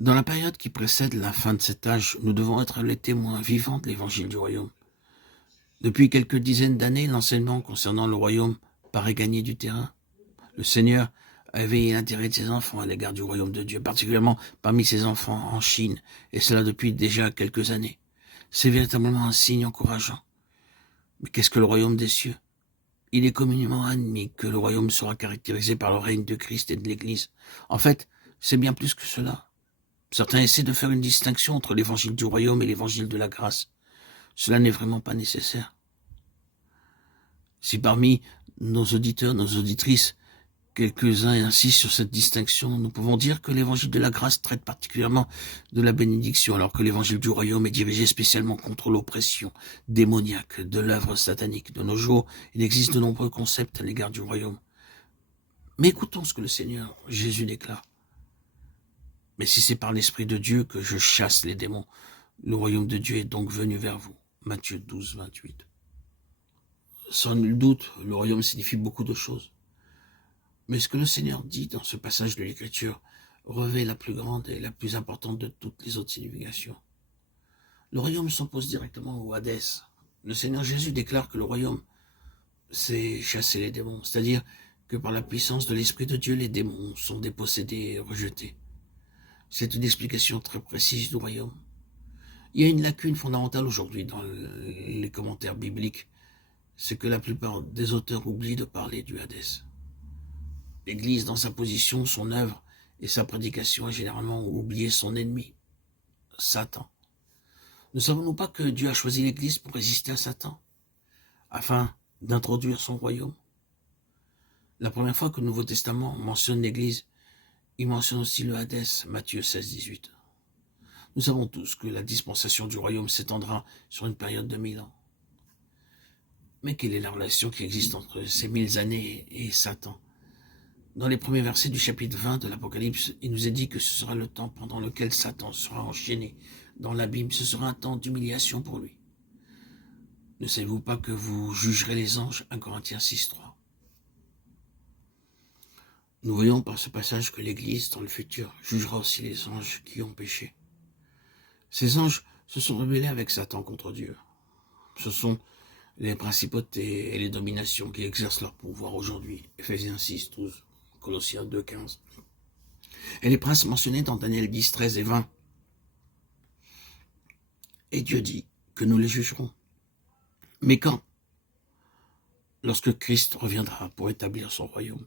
Dans la période qui précède la fin de cet âge, nous devons être les témoins vivants de l'évangile du royaume. Depuis quelques dizaines d'années, l'enseignement concernant le royaume paraît gagner du terrain. Le Seigneur a éveillé l'intérêt de ses enfants à l'égard du royaume de Dieu, particulièrement parmi ses enfants en Chine, et cela depuis déjà quelques années. C'est véritablement un signe encourageant. Mais qu'est-ce que le royaume des cieux? Il est communément admis que le royaume sera caractérisé par le règne de Christ et de l'Église. En fait, c'est bien plus que cela. Certains essaient de faire une distinction entre l'évangile du royaume et l'évangile de la grâce. Cela n'est vraiment pas nécessaire. Si parmi nos auditeurs, nos auditrices, quelques-uns insistent sur cette distinction, nous pouvons dire que l'évangile de la grâce traite particulièrement de la bénédiction, alors que l'évangile du royaume est dirigé spécialement contre l'oppression démoniaque de l'œuvre satanique. De nos jours, il existe de nombreux concepts à l'égard du royaume. Mais écoutons ce que le Seigneur Jésus déclare. Mais si c'est par l'Esprit de Dieu que je chasse les démons, le royaume de Dieu est donc venu vers vous. Matthieu 12, 28. Sans nul doute, le royaume signifie beaucoup de choses. Mais ce que le Seigneur dit dans ce passage de l'Écriture revêt la plus grande et la plus importante de toutes les autres significations. Le royaume s'oppose directement au Hadès. Le Seigneur Jésus déclare que le royaume, c'est chasser les démons, c'est-à-dire que par la puissance de l'Esprit de Dieu, les démons sont dépossédés et rejetés. C'est une explication très précise du royaume. Il y a une lacune fondamentale aujourd'hui dans les commentaires bibliques, c'est que la plupart des auteurs oublient de parler du Hadès. L'Église, dans sa position, son œuvre et sa prédication, a généralement oublié son ennemi, Satan. Ne savons-nous pas que Dieu a choisi l'Église pour résister à Satan, afin d'introduire son royaume? La première fois que le Nouveau Testament mentionne l'Église, il mentionne aussi le Hadès, Matthieu 16, 18. Nous savons tous que la dispensation du royaume s'étendra sur une période de 1000 ans. Mais quelle est la relation qui existe entre ces 1000 années et Satan? Dans les premiers versets du chapitre 20 de l'Apocalypse, il nous est dit que ce sera le temps pendant lequel Satan sera enchaîné dans l'abîme. Ce sera un temps d'humiliation pour lui. Ne savez-vous pas que vous jugerez les anges? 1 Corinthiens 6, 3. Nous voyons par ce passage que l'Église, dans le futur, jugera aussi les anges qui ont péché. Ces anges se sont rebellés avec Satan contre Dieu. Ce sont les principautés et les dominations qui exercent leur pouvoir aujourd'hui. Éphésiens 6, 12, Colossiens 2, 15. Et les princes mentionnés dans Daniel 10, 13 et 20. Et Dieu dit que nous les jugerons. Mais quand? Lorsque Christ reviendra pour établir son royaume.